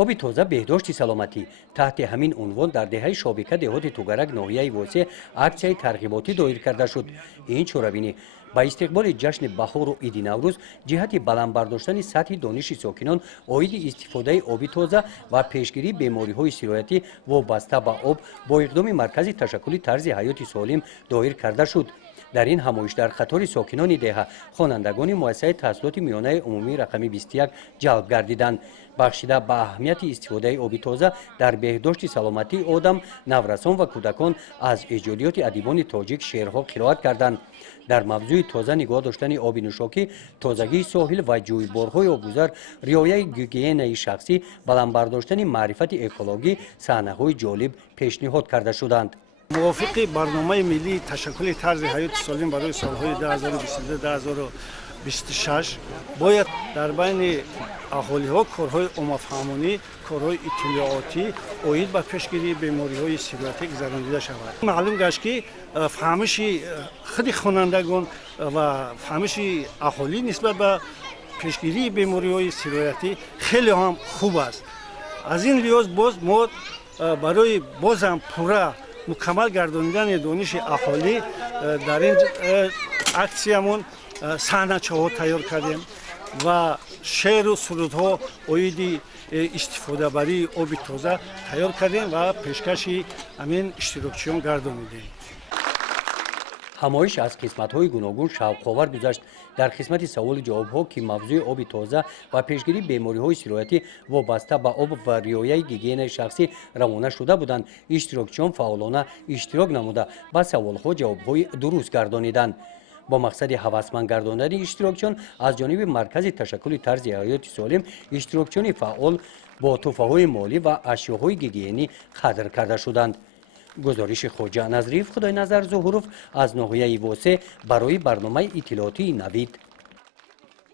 оби тоза беҳдошти саломатӣ таҳти ҳамин унвон дар деҳаи шобика деҳоти тугарак ноҳияи восе аксияи тарғиботӣ доир карда шуд. ин чорабинӣ ба истиқболи ҷашни баҳору иди наврӯз ҷиҳати баландбардоштани сатҳи дониши сокинон оиди истифодаи оби тоза ва пешгирии бемориҳои сироятӣ вобаста ба об бо иқдоми маркази ташаккули тарзи ҳаёти солим доир карда шуд. дар ин ҳамоиш дар қатори сокинони деҳа хонандагони муассисаи таҳсилоти миёнаи умумии рақами 21 ҷалб гардиданд. бахшида ба аҳамияти истифодаи оби тоза дар беҳдошти саломатии одам, наврасон ва кӯдакон аз эҷодиёти адибони тоҷик шеърҳо қироат карданд. дар мавзӯи тоза нигоҳ доштани оби нӯшокӣ, тозагии соҳил ва ҷӯйборҳои обгузар, риояи гигиенаи шахсӣ, баландбардоштани маърифати экологӣ саҳнаҳои ҷолиб пешниҳод карда шуданд. мувофиқи барномаи миллии ташаккули тарзи ҳаёти солим барои солҳои 2022-2026 бояд дар байни аҳолиҳо корҳои оммафаҳмонӣ, корҳои иттилоотӣ оид ба пешгирии бемориҳои сироятӣ гузаронида шавад. маълум гашт ки фаҳмиши худи хонандагон ва фаҳмиши аҳолӣ нисбат ба пешгирии бемориҳои сироятӣ хеле ҳам хуб аст. аз ин лиҳоз боз мо барои бозам пурра мукаммал гардонидани дониши аҳолӣ дар ин аксиямон саҳначаҳо тайёр кардем ва шеъру сурудҳо оиди истифодабарии оби тоза тайёр кардем ва пешкаши ҳамин иштирокчиён гардонидем. ҳамоиш аз қисматҳои гуногун шавқовар гузашт. дар қисмати саволу ҷавобҳо ки мавзӯи оби тоза ва пешгирии бемориҳои сироятӣ вобаста ба об ва риояи гигиенаи шахсӣ равона шуда буданд, иштирокчиён фаъолона иштирок намуда ба саволҳо ҷавобҳои дуруст гардониданд. бо мақсади ҳавасманд гардонидани иштирокчиён аз ҷониби маркази ташаккули тарзи ҳаёти солим иштирокчиёни фаъол бо тӯҳфаҳои молӣ ва ашёҳои гигиенӣ қадр карда шуданд. гузориши хоҷа назриев, худойназар зуҳуров аз ноҳияи восе барои барномаи иттилоотии Навид.